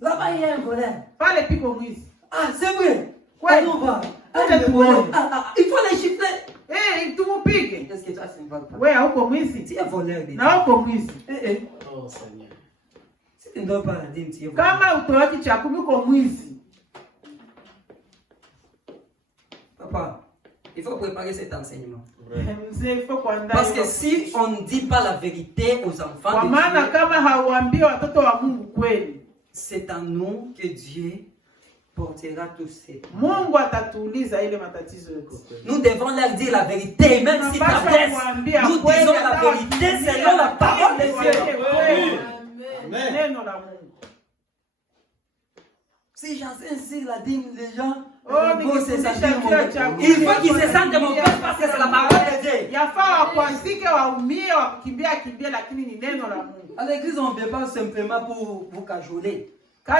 Là-bas, il y a un voleur. Pas les piques au mouise. Ah, c'est vrai. Ouais. On va. Il faut les chiffrer. Eh, tu me piques. Qu'est-ce que toi, c'est une bonne part? Ouais, au commuise. Tu es voleur. Non, au commuise. Oh Seigneur. Si tu ne dois pas la dire, tu es voleur. Kama utoa kichakumu commuise. Papa, il faut préparer cet enseignement. Parce que si on ne dit pas la vérité aux enfants de Dieu, c'est en nous que Dieu portera tous ces temps. Nous devons leur dire la vérité, même si nous disons la vérité selon la parole de Dieu. Amen. Si j'enseigne la dîme, les gens, il faut qu'ils se sentent mon père parce que c'est la parole de Dieu. À l'église, on ne vient pas simplement pour vous cajoler. Il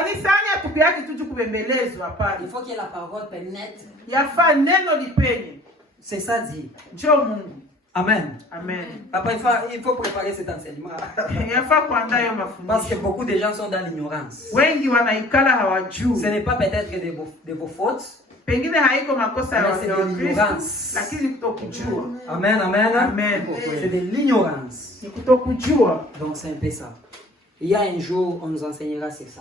faut que la parole pénètre. C'est ça dit. Amen. Amen. Papa, il faut préparer cet enseignement. Parce que beaucoup de gens sont dans l'ignorance. Ce n'est pas peut-être de vos fautes. Mais c'est de l'ignorance. Amen, amen. Amen. C'est de l'ignorance. Donc c'est un peu ça. Il y a un jour, on nous enseignera sur ça.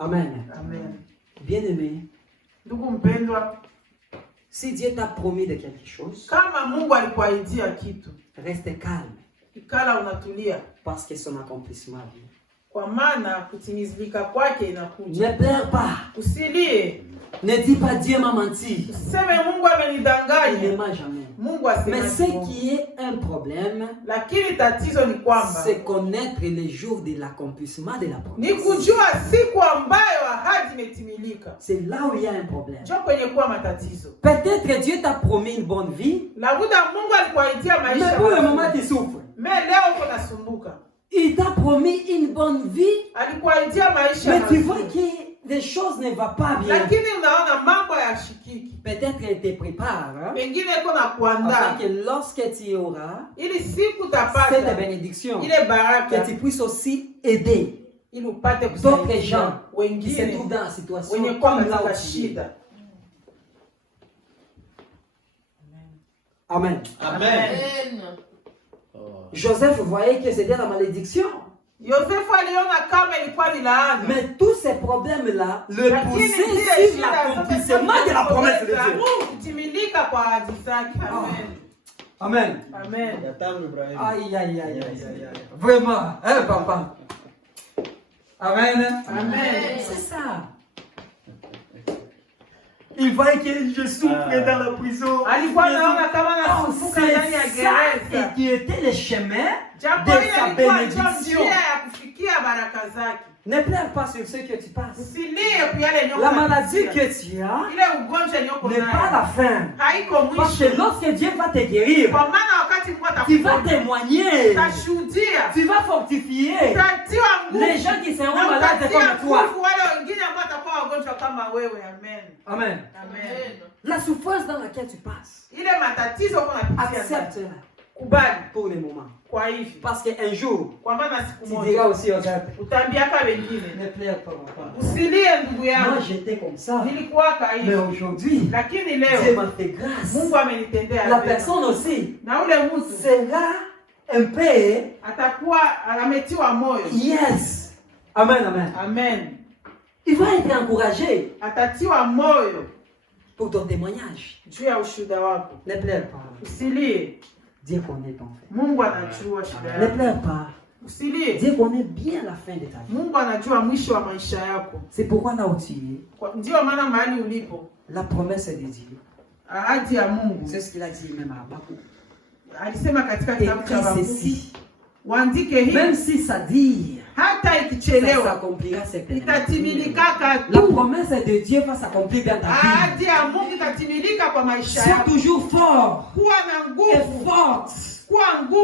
Amen. Amen. Bien-aimé, si Dieu t'a promis de quelque chose, reste calme. Parce que son accomplissement vient. Ne pleure pas. Ne dis pas Dieu m'a menti. Il ne ment jamais. Mais ce qui est un problème, c'est connaître les jours de l'accomplissement de la promesse. C'est là où il y a un problème. Peut-être que Dieu t'a promis une bonne vie, mais pour le moment tu souffres. Il t'a promis une bonne vie, mais tu vois que les choses ne vont pas bien. Peut-être qu'elle te prépare. Afin que lorsque tu auras cette bénédiction, que tu puisses aussi aider d'autres gens qui se trouvent dans la situation comme là où tu es. Amen. Amen. Joseph voyait que c'était la malédiction. Mais tous ces problèmes-là le poussaient sur l'accomplissement de la promesse de Dieu. Amen. Amen. Aïe, aïe, aïe, aïe, aïe. Vraiment, hein, papa? Amen. Amen. C'est ça. Il voyait que je souffrais dans la prison. C'est ça qui était le chemin de sa bénédiction. Ne pleure pas sur ce que tu passes. La maladie que tu as n'est pas la fin. Parce que lorsque Dieu va te guérir, tu vas témoigner, tu vas fortifier les gens qui seront malades comme toi. Amen. La souffrance dans laquelle tu passes, accepte-la pour le moment. Parce qu'un jour, tu diras aussi aux autres, ne pleure pas, papa. Moi j'étais comme ça, mais aujourd'hui, Dieu m'a fait grâce. La personne aussi sera un peu. Yes. Amen, amen. Amen. Il va être encouragé pour ton témoignage. Ne pleure pas. Dieu connaît ton fait. Ne pleure pas. Dieu connaît bien la fin de ta vie. C'est pourquoi là où tu es, la promesse de Dieu, c'est ce qu'il a dit même à Habakkuk. Écris ceci. Même si ça dit, ça s'accomplira certainement. La promesse de Dieu va s'accomplir dans ta vie. Sois toujours fort et forte.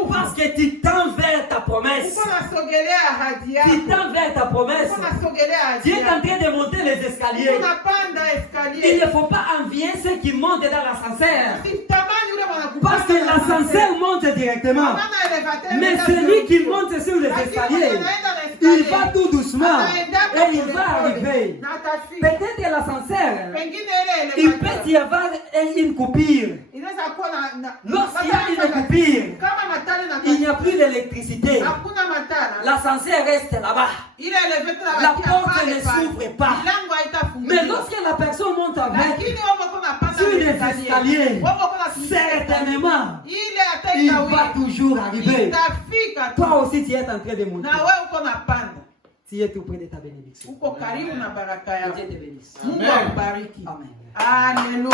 Parce que tu tends vers ta promesse. Tu tends vers ta promesse. Dieu est en train de monter les escaliers. Il ne faut pas envier ceux qui montent dans l'ascenseur. Parce que l'ascenseur monte directement. Mais celui qui monte sur les escaliers, il va tout doucement et il va arriver. Peut-être que l'ascenseur, il peut y avoir une coupure. Lorsqu'il y a une coupure, il n'y a plus d'électricité. L'ascenseur reste là-bas. La porte ne s'ouvre pas. Mais lorsque la personne monte avec sur les escaliers, certainement, il va toujours arriver. Toi aussi, tu es en train de monter. Tu es tout près de ta bénédiction. Dieu te bénisse. Amen. Alléluia.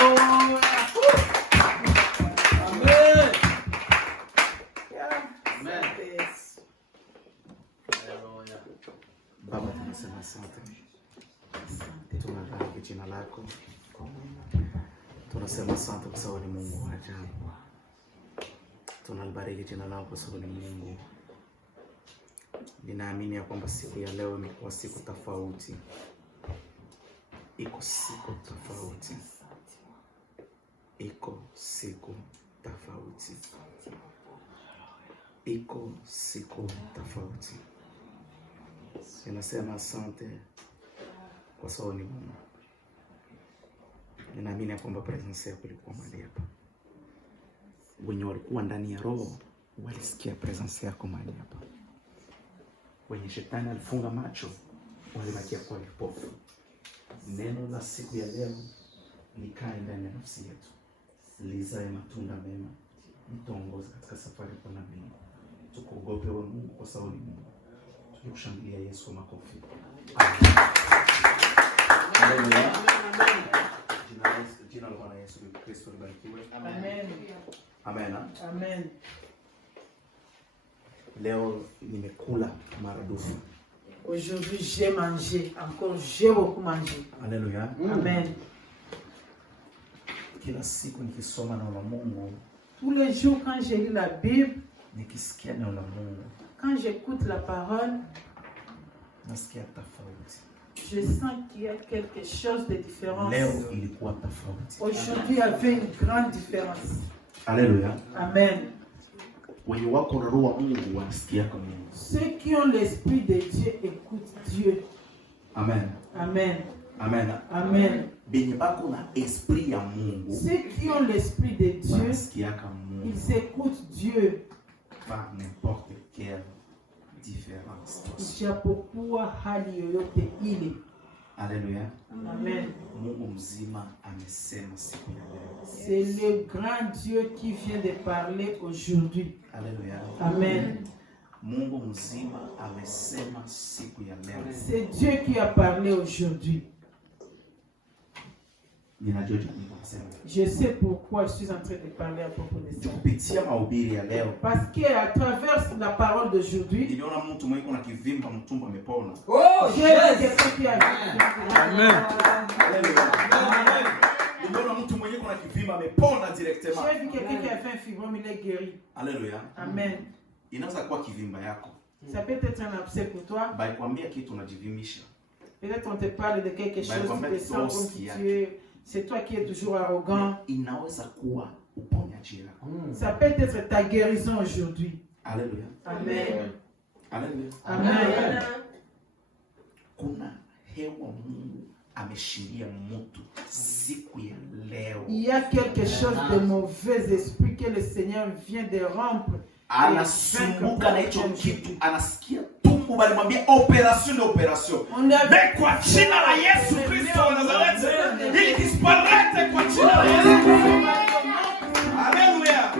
Baba, tunasema asante. Tunabariki jina lako. Tunasema asante kwa sababu ni Mungu wa ajabu. Tunalibariki jina lako kwa sababu ni Mungu. Ninaamini ya kwamba siku ya leo imekuwa siku tofauti. Iko siku tofauti. Iko siku tofauti. Iko siku tofauti. Ninasema asante kwa sababu ni Mungu. Ninaamini kwamba presence yako ilikuwa mahali hapa. Wenye walikuwa ndani ya roho walisikia presence yako mahali hapa. Wenye shetani alifunga macho walibakia kwa vipofu. Neno la siku ya leo likae ndani ya nafsi yetu. Lizae matunda mema. Mtuongoze katika safari kwa mbingu. Tukuogope wewe Mungu kwa sababu ni Mungu. Tukushangilia Yesu kwa makofi. Haleluya. Jina la Bwana Yesu Kristo libarikiwe. Amen. Amen. Amen. Leo nimekula maradufu. Aujourd'hui j'ai mangé, encore j'ai beaucoup mangé. Haleluya. Amen. Kila siku nikisoma neno la Mungu, tous les jours quand je lis la Bible, nikisikia neno la Mungu, quand j'écoute la parole, nasikia tofauti. je sens qu'il y a quelque chose de différent. Leo ilikuwa tofauti. Aujourd'hui il y avait une grande différence. Haleluya. Amen. Wenye wako na roho wa Mungu wanasikia kama Mungu. Ceux qui ont l'esprit de Dieu écoutent Dieu. Amen. Amen. Amen. Amen. Benye bako na esprit ya Mungu, Ceux qui ont l'esprit de Dieu, wanasikia kama Mungu. ils écoutent Dieu. Par n'importe quelle différence. Ijapokuwa hali yoyote ile. Haleluya. Amen. Mungu mzima amesema siku ya leo. C'est le grand Dieu qui vient de parler aujourd'hui. Haleluya. Amen. Mungu mzima amesema siku ya leo. C'est Dieu qui a parlé aujourd'hui. Ninajua ninasema. Je sais pourquoi je suis en train de parler à propos de ça. Kupitia mahubiri ya leo. Parce qu'à travers la parole d'aujourd'hui, Niliona mtu mwenye kuna kivimba mtumbo amepona. Oh, j'ai vu quelqu'un qui a Amen. Amen. Niliona mtu mwenye kuna kivimba amepona directement. J'ai vu quelqu'un qui a fait un fibrome, il est guéri. Haleluya. Amen. Inaweza kuwa kivimba yako. Ça peut être un abcès pour toi. Baikwambia kitu unajivimisha. Peut-être on te parle de quelque chose qui te sent comme si tu es... C'est toi qui es toujours arrogant. Inaweza kuwa uponyaji wako. Ça peut être ta guérison aujourd'hui. Haleluya. Amen. Haleluya. Amen. Kuna hewa Mungu ameshiria mtu siku ya leo. Il y a quelque chose de mauvais esprit que le Seigneur vient de rompre. Anasumbuka na hicho kitu, anasikia tumbo balimwambia operation de operation. Mais kwa jina la Yesu Kristo wa Nazareti, ili kisparete kwa jina la Yesu. Alléluia.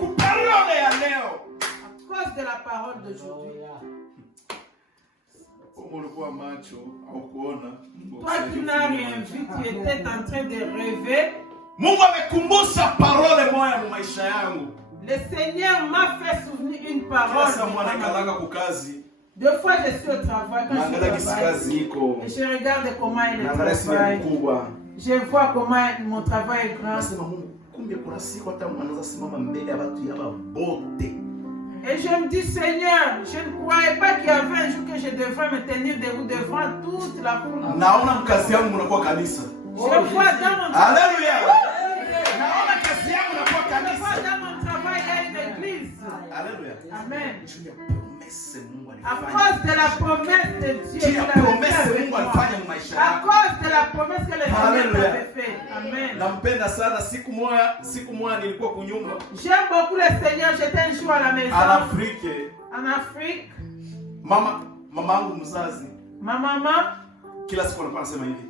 Kuparole ya leo. À cause de la parole d'aujourd'hui. Ulikuwa macho au kuona. Toi qui n'as rien vu, tu étais en train de rêver. Mungu amekumbusha parole moja mu maisha yangu. Le Seigneur m'a fait souvenir une parole. Deux fois je suis au travail, quand je suis au travail, et je regarde comment il travaille. Je vois comment mon travail est grand. Et je me dis, Seigneur, je ne croyais pas qu'il y avait un jour que je devrais me tenir debout devant toute la foule. Je vois dans mon... Alléluia. Je vois Amen. À cause de la promesse de Dieu. À cause de la promesse que le Seigneur t'avait fait. Amen. Nampenda sana. Siku moja nilikuwa kunyumba. J'aime beaucoup le Seigneur. J'étais un jour à la maison. En Afrique. Mamangu mzazi. Ma maman. Kila siku alikuwa anasema hivi.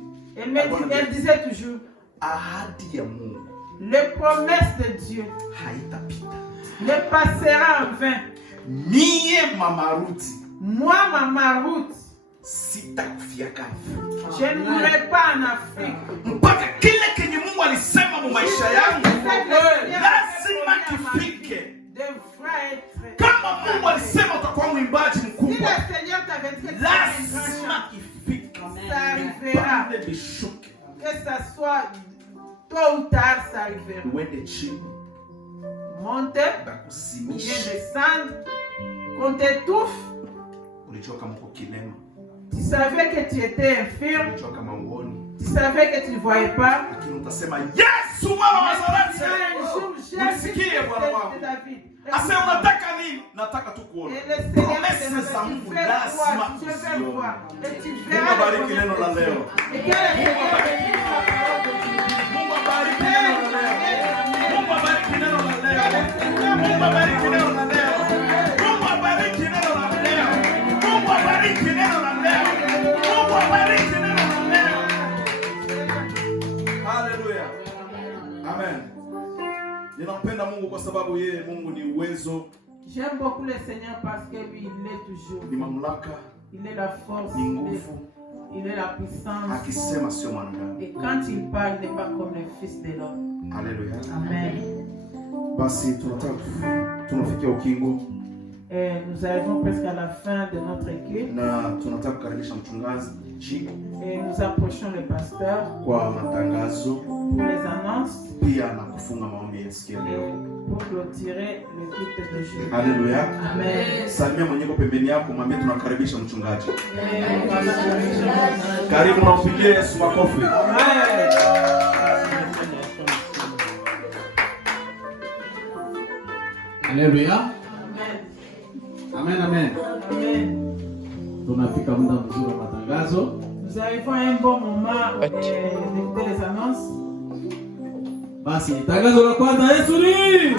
Elle disait toujours. Ahadi ya Mungu. Les promesses de Dieu haitapita. Ne passera en vain. Mie Mama Ruth. Moi Mama Ruth. Sitakufiaka Afrika. Je ne mourrai pas en Afrique. Mpaka kile kenye Mungu alisema mu maisha yangu lazima kifike. Kama Mungu alisema utakuwa mwimbaji mkubwa, lazima ifike. Ça arrivera. Que ça soit tôt ou tard, ça arrivera. Monte, viens descendre, qu'on t'étouffe. Tu savais que tu étais infirme. Tu savais que tu ne voyais pas. Nataka tu kuona. Promesse za Mungu lazima uzione. Mungu abariki neno la leo. Mungu abariki neno la leo. Mungu abariki neno la leo. Mungu abariki neno la leo. Mungu abariki neno la leo. Mungu abariki neno la leo. Mungu abariki neno la leo. Haleluya. Amen. Ninampenda Mungu kwa sababu yeye Mungu ni uwezo. J'aime beaucoup le Seigneur parce que lui, il est toujours. Ni mamlaka. Il est la force. Ni nguvu. Il est la puissance. Akisema sio mwanadamu. Et quand il parle, il n'est pas comme le fils de l'homme. Alléluia. Amen. Basi tunafikia ukingo. Nous arrivons presque à la fin de notre équipe. Na tunataka kukaribisha mchungaji G. Et nous approchons le pasteur. Kwa matangazo. Pour les annonces. Pia na kufunga maombi ya siku ya leo. Pour clôturer le culte de Jésus. Alléluia. Amen. Salimia mwenyeko pembeni yako, mwambie tunakaribisha mchungaji. Karibu na upigie Yesu makofi. Amen. Alléluia. Amen, amen. Amen. Tunafika muda mzuri wa matangazo. Nous arrivons à un bon moment d'écouter les annonces. Basi tangazo la kwanza, Yesu ni.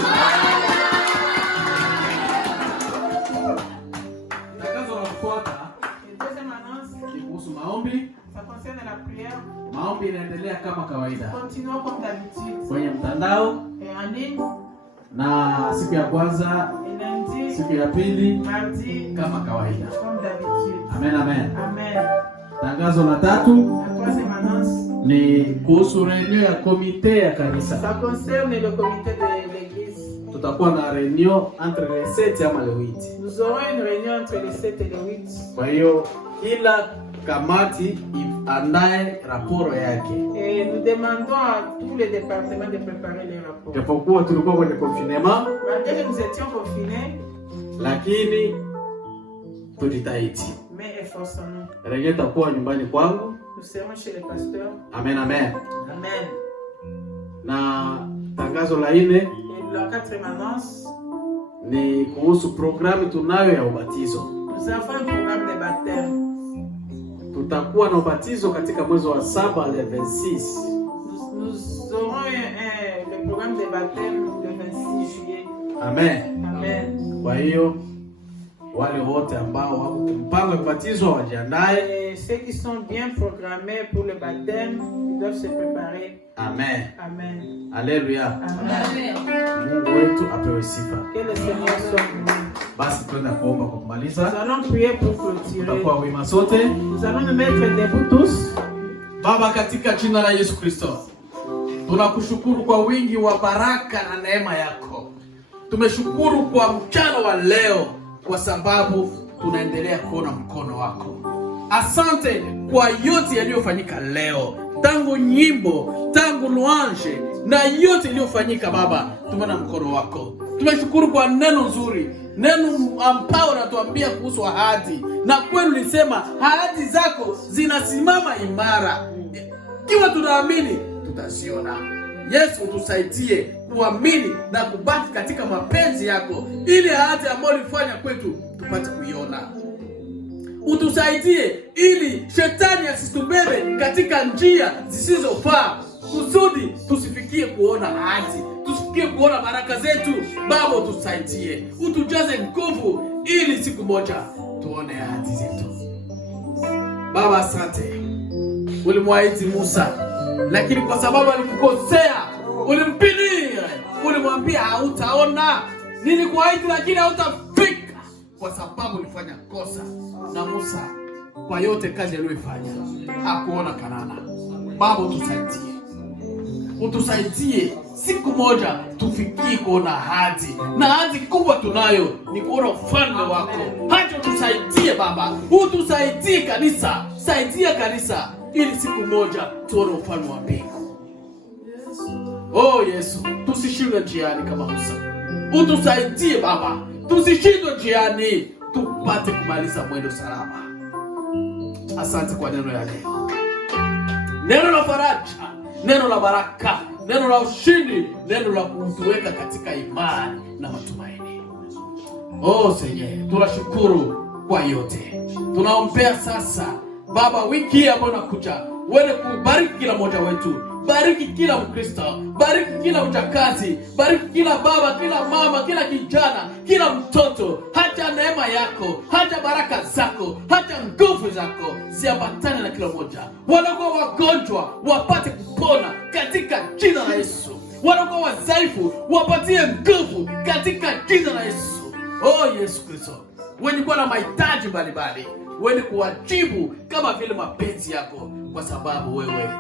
Tangazo la kwanza. Deuxième annonce. Ni kuhusu maombi. Ça concerne la prière. Maombi inaendelea kama kawaida. Continuons comme d'habitude. Kwenye mtandao. Et en ligne. Na siku ya kwanza. Et lundi. Siku ya pili. Mardi. Kama kawaida. Comme d'habitude. Amen, amen. Amen. Tangazo la tatu. La troisième annonce. Ni kuhusu reunion ya komite ya kanisa. Ça concerne le comité de l'église. Tutakuwa na reunion entre les 7 ama le 8. Nous aurons une réunion entre les 7 et les 8. Kwa hiyo kila kamati iandae raporo yake. Et nous demandons à tous les départements de préparer les rapports. Japokuwa tulikuwa kwenye confinement, malgré que nous étions confinés, lakini tujitahidi. Mais efforçons-nous. Reunion itakuwa nyumbani kwangu. Nous serons chez le pasteur. Amen, amen. Amen. Na tangazo la 4. Et la 4e annonce ni kuhusu programu tunayo ya ubatizo. Nous avons un programme de baptême. Tutakuwa na ubatizo katika mwezi wa 7 le 26. Nous aurons le programme de baptême le 26 juillet. Amen. Amen. Kwa hiyo wale wote ambao wako mpango kubatizwa wajiandae. Ceux qui sont bien programmés pour le baptême, ils doivent se préparer. Amen. Amen. Alléluia. Amen. Mungu wetu apewe sifa. Que le Seigneur soit béni. Basi twenda kuomba kwa kumaliza. Nous allons prier pour clôturer. Tutakuwa wima sote. Nous allons nous mettre debout tous. Baba, katika jina la Yesu Kristo, tunakushukuru kwa wingi wa baraka na neema yako. Tumeshukuru kwa mchana wa leo kwa sababu tunaendelea kuona mkono wako. Asante kwa yote yaliyofanyika leo, tangu nyimbo, tangu louange na yote yaliyofanyika Baba, tumeona mkono wako. Tumeshukuru kwa neno nzuri, neno ambao natuambia kuhusu ahadi, na kweli ulisema ahadi zako zinasimama imara. Kiwa tunaamini tutaziona. Yesu, utusaidie kuamini na kubaki katika mapenzi yako, ili ahadi ambayo ulifanya kwetu tupate kuiona. Utusaidie ili shetani asitubebe katika njia zisizofaa, kusudi tusifikie kuona ahadi, tusifikie kuona baraka zetu. Baba, utusaidie, utujaze nguvu ili siku moja tuone ahadi zetu. Baba, asante. Ulimwahidi Musa, lakini kwa sababu alikukosea, ulimpinia, ulimwambia hautaona. Nilikuahidi lakini hautafika, kwa sababu ulifanya kosa. Na Musa, kwa yote kazi aliyofanya, hakuona Kanaana. Baba, utusaidie. Utusaidie siku moja tufikie kuona ahadi, na ahadi kubwa tunayo ni kuona ufalme wako. Hata utusaidie Baba, utusaidie kanisa, saidia kanisa ili siku moja tuone ufalme wa mbingu. Oh Yesu, tusishindwe njiani kama Musa. Utusaidie Baba, tusishindwe njiani, tupate kumaliza mwendo salama. Asante kwa neno ya leo, neno la faraja, neno la baraka, neno la ushindi, neno la kutuweka katika imani na matumaini. Oh Senye, tunashukuru kwa yote. Tunaombea sasa Baba, wiki ambayo inakuja, wewe kubariki kila mmoja wetu. Bariki kila Mkristo, bariki kila mjakazi, bariki kila baba, kila mama, kila kijana, kila mtoto. Hata neema yako, hata baraka zako, hata nguvu zako ziambatane na kila mmoja. Wanakuwa wagonjwa wapate kupona katika jina la Yesu. Wanakuwa wadhaifu wapatie nguvu katika jina la Yesu. Oh Yesu Kristo, wewe kuwa na mahitaji mbalimbali, wewe kuwajibu kama vile mapenzi yako, kwa sababu wewe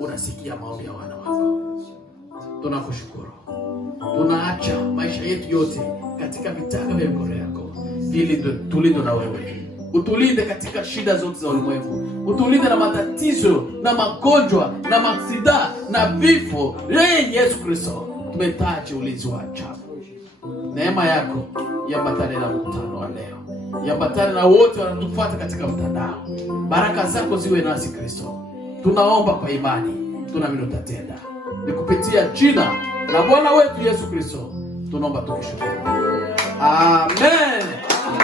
unasikia maombi ya wana wako. Tunakushukuru. Tunaacha maisha yetu yote katika vitanga vya mikono yako, ili tulindwe na wewe. Utulinde katika shida zote za ulimwengu. Utulinde na matatizo na magonjwa na maksida na vifo. Yesu Kristo, tumetaji ulinzi wa ajabu. Neema yako yambatane na mkutano wa leo, yambatane na wote wanatufuata katika mtandao. Baraka zako ziwe nasi Kristo. Tunaomba kwa imani, tunaamini utatenda. Ni kupitia jina la Bwana wetu Yesu Kristo tunaomba tukishukuru. Amen.